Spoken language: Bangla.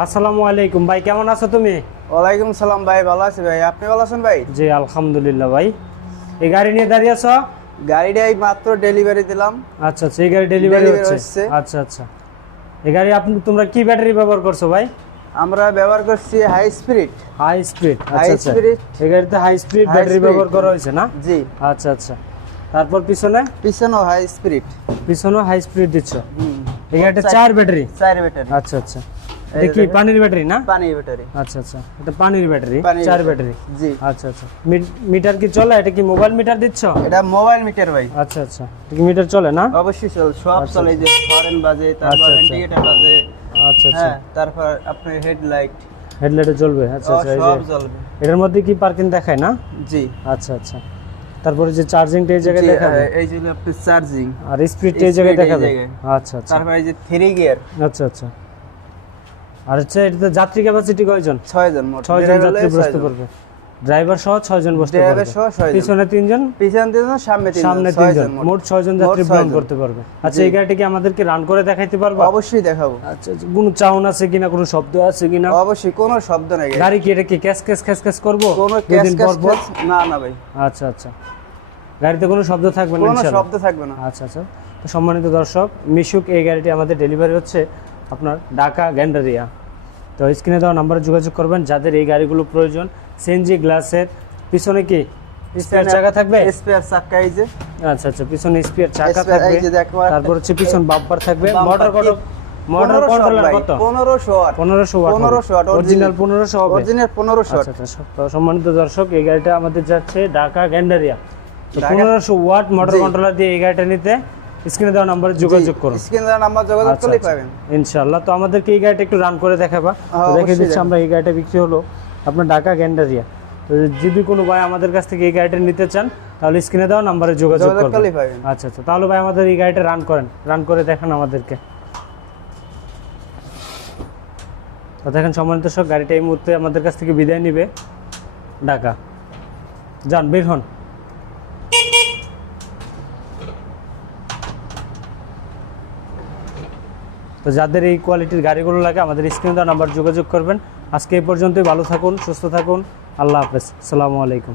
আসসালামু আলাইকুম ভাই, কেমন আছো তুমি? ওয়ালাইকুম সালাম ভাই, ভালো আছি ভাই। আপনি ভালো আছেন ভাই? জি আলহামদুলিল্লাহ ভাই। এই গাড়ি নিয়ে দাঁড়িয়ে আছো? গাড়িটা এই মাত্র ডেলিভারি দিলাম। আচ্ছা আচ্ছা, এই গাড়ি ডেলিভারি হচ্ছে। হচ্ছে। আচ্ছা আচ্ছা, এই গাড়ি তোমরা কি ব্যাটারি ব্যবহার করছো ভাই? আমরা ব্যবহার করছি high speed. High speed, high আচ্ছা আচ্ছা। স্পিড। এই গাড়িতে high speed High battery speed, ব্যবহার করা হয়েছে না? জি। আচ্ছা আচ্ছা, তারপর পিছনেও হাই স্পিড। হাই স্পিড দিচ্ছ। এই গাড়িটা 4 ব্যাটারি? 4 ব্যাটারি। আচ্ছা আচ্ছা, এটা কি পানির ব্যাটারি না? পানির ব্যাটারি। আচ্ছা আচ্ছা, এটা পানির ব্যাটারি, পানির 4 ব্যাটারি। জি। আচ্ছা আচ্ছা, মিটার কি চলে? এটা কি মোবাইল মিটার দিচ্ছ? এটা মোবাইল মিটার ভাই। আচ্ছা আচ্ছা, এটা কি মিটার চলে না? অবশ্যই চলে, সব আচ্ছা, চলে, যে হর্ন বাজে, তারপর আচ্ছা, আচ্ছা। ইন্ডিকেটর বাজে। আচ্ছা আচ্ছা, হ্যাঁ, তারপর আপনার হেডলাইট হেডলাইটে জ্বলবে। আচ্ছা আচ্ছা, এই সব যে জ্বলবে। এটার মধ্যে কি পার্কিং দেখায় না? জি। আচ্ছা আচ্ছা, তারপরে যে চার্জিংটা এই জায়গায় জি, দেখাবে, এই যে আপনার চার্জিং আর স্পিডটা এই জায়গায় Speed এই দেখাবে। জায়গায়। আচ্ছা আচ্ছা, তারপর এই যে 3 গিয়ার। আচ্ছা আচ্ছা। আর হচ্ছে এটাতে যাত্রী ক্যাপাসিটি কয়জন? 6 জন মোট। 6 জন যাত্রী বসতে পারবে। ড্রাইভার সহ 6 জন বসতে পারবে। ড্রাইভার সহ 6 জন। পিছনে 3 জন, পিছন 3 জন, সামনে 3 জন, সামনে 6 3 জন, মোট 6 জন যাত্রী মোট 6 বহন জন। করতে পারবে। আচ্ছা, জি। এই গাড়িটা কি আমাদেরকে রান করে দেখাইতে পারবা? অবশ্যই দেখাবো। আচ্ছা আচ্ছা, কোনো সাউন্ড আছে কিনা, কোনো শব্দ আছে কিনা? অবশ্যই, কোনো শব্দ নাই। গাড়ি কি এটা কি ক্যাশ ক্যাশ ক্যাশ ক্যাশ করবো কোনো দুদিন পর পর? না না ভাই, আচ্ছা আচ্ছা, গাড়িতে কোনো শব্দ থাকবে না কোনো ইনশাআল্লাহ? শব্দ থাকবে না। আচ্ছা আচ্ছা। তো সম্মানিত দর্শক, মিশুক এই গাড়িটি আমাদের ডেলিভারি হচ্ছে আপনার ঢাকা গ্যান্ডারিয়া। তো স্ক্রিনে দেওয়া নাম্বারে যোগাযোগ করবেন যাদের এই গাড়িগুলো প্রয়োজন। সিএনজি গ্লাসের, পিছনে কি স্পেয়ার চাকা থাকবে? স্পেয়ার চাকা এই যে। আচ্ছা আচ্ছা, পিছনে স্পেয়ার চাকা Spare থাকবে, এই যে দেখো। তারপর হচ্ছে পিছন বাম্পার থাকবে। Bumper মোটর কন্ট্রোলার কত? 1500 ওয়াট। 1500 ওয়াট। 1500 ওয়াট অরিজিনাল 1500 হবে। Original 1500 watt. আচ্ছা আচ্ছা। তো সম্মানিত দর্শক, এই গাড়িটা আমাদের যাচ্ছে ঢাকা গ্যান্ডারিয়া। তো ঢাকা- 1500 ওয়াট মোটর জি। কন্ট্রোলার দিয়ে এই গাড়িটা নিতে স্ক্রিনে দেওয়া নাম্বারে যোগাযোগ করুন। স্ক্রিনে দেওয়া নাম্বার যোগাযোগ আচ্ছা করলেই আচ্ছা, পাবেন। ইনশাআল্লাহ। তো আমাদেরকে এই গাড়িটা একটু রান করে দেখাবা। তো দেখে অবশ্যই দিচ্ছি দেখাবো। আমরা, এই গাড়িটা বিক্রি হলো আপনার ঢাকা গ্যান্ডারিয়া। তো যদি কোনো ভাই আমাদের কাছ থেকে এই গাড়িটা নিতে চান তাহলে স্ক্রিনে দেওয়া নাম্বারে যোগাযোগ করবেন। করলেই পাবেন। আচ্ছা আচ্ছা, তাহলে ভাই আমাদের এই গাড়িটা রান করে দেখান আমাদেরকে। তো দেখেন সম্মানিত দর্শক, গাড়িটা এই মুহূর্তে আমাদের কাছ থেকে বিদায় নিবে ঢাকা। যান, বের হন। তো যাদের এই কোয়ালিটির গাড়িগুলো লাগে আমাদের স্ক্রিনে দেওয়া নাম্বার যোগাযোগ করবেন। আজকে এই পর্যন্তই, ভালো থাকুন, সুস্থ থাকুন, আল্লাহ হাফেজ, আসসালামু আলাইকুম।